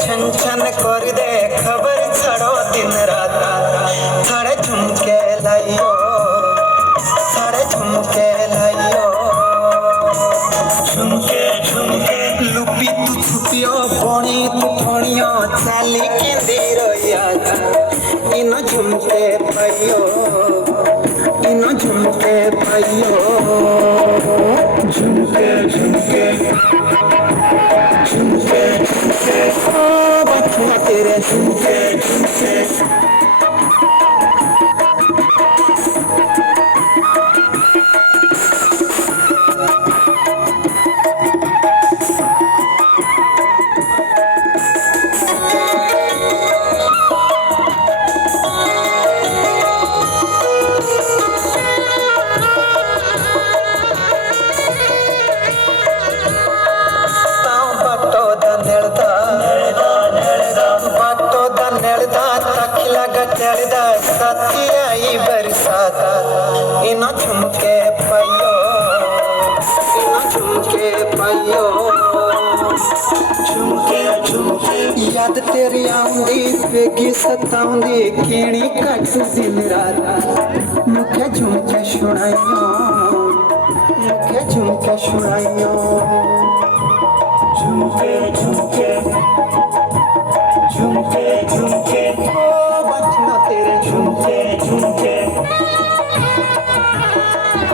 छन छन कर दे खबर छड़ो दिन रात सारे झुमके लाइयो सारे झुमके लाइयो झुमके झुमके लुपी तू छुपियो बणी तू ठणियो चाली के दे रोया इन झुमके पाइयो इन झुमके पाइयो झुमके झुमके झुमके झुमके ओ बखुआ तेरे झुमके झुमके साथी आई बरसात इन झुमके पाइयो इन झुमके पाइयो झुमके झुमके याद तेरी आउंदी बेगी सताउंदी केणी कट दिन रात मुखे झुमके सुनाइयो मुखे झुमके सुनाइयो झुमके झुमके